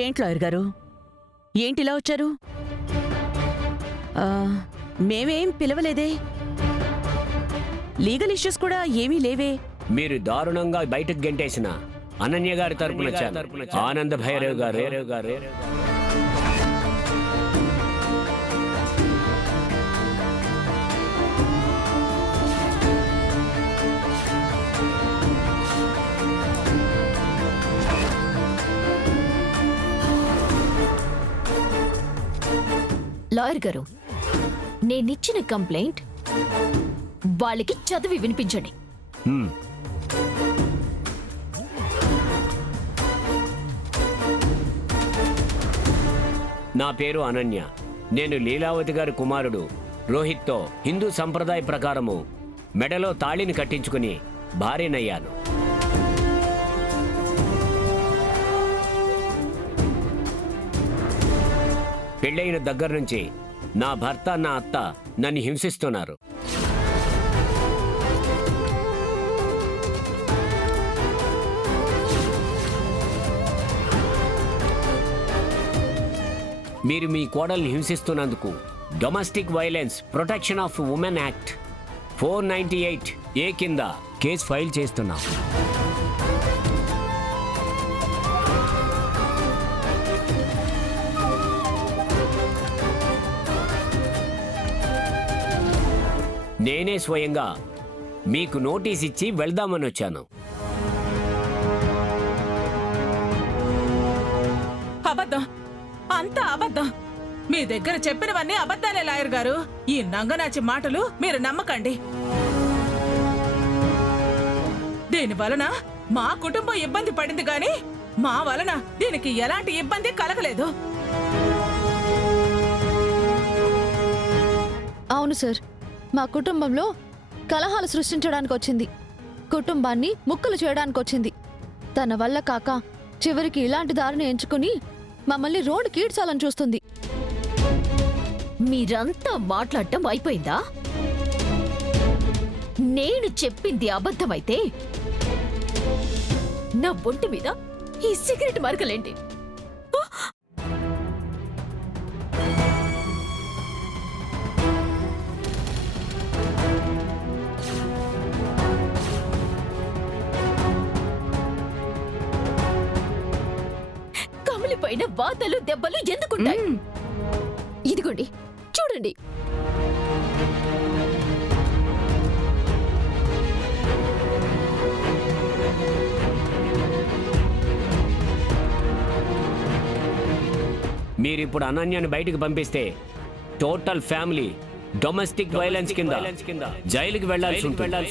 ఏంటి లాయర్ గారు, ఏంటిలా వచ్చారు? మేమేం పిలవలేదే. లీగల్ ఇష్యూస్ కూడా ఏమీ లేవే. మీరు దారుణంగా బయటకు గెంటేసిన అనన్య గారి తరపున ఆనంద భైరవ్ గారు లాయర్ గారు, నేనిచ్చిన కంప్లైంట్ వాళ్ళకి చదివి వినిపించండి. నా పేరు అనన్య. నేను లీలావతి గారి కుమారుడు రోహిత్తో హిందూ సంప్రదాయ ప్రకారము మెడలో తాళిని కట్టించుకుని భార్యనయ్యాను. పెళ్ళైన దగ్గర నుంచి నా భర్త, నా అత్త నన్ను హింసిస్తున్నారు. మీరు మీ కోడల్ని హింసిస్తున్నందుకు domestic violence protection of women act 498A కింద కేసు ఫైల్ చేస్తున్నాం. నేనే స్వయంగా మీకు నోటీస్ ఇచ్చి వెళ్దామని వచ్చాను. అబద్ధం, అంతా అబద్ధం. మీ దగ్గర చెప్పినవన్నీ అబద్ధాలే లాయర్ గారు. ఈ నంగనాచి మాటలు మీరు నమ్మకండి. దీని వలన మా కుటుంబం ఇబ్బంది పడింది గాని మా వలన దీనికి ఎలాంటి ఇబ్బంది కలగలేదు. అవును సార్, మా కుటుంబంలో కలహాలు సృష్టించడానికి వచ్చింది, కుటుంబాన్ని ముక్కలు చేయడానికి వచ్చింది. తన వల్ల కాక చివరికి ఇలాంటి దారిని ఎంచుకుని మమ్మల్ని రోడ్డు కీడ్చాలని చూస్తుంది. మీరంతా మాట్లాడటం అయిపోయిందా? నేను చెప్పింది అబద్ధమైతే నా ఒంటి మీద ఈ సిగరెట్ మరకలేంటి? కమిలిపోయిన వాతలు దెబ్బలు ఎందుకుంటాయి? ఇదిగోండి చూడండి. మీరిప్పుడు అనన్యని బయటికి పంపిస్తే టోటల్ ఫ్యామిలీ డొమెస్టిక్ వైలెన్స్ కింద జైలుకి వెళ్లాల్సి ఉంటుంది.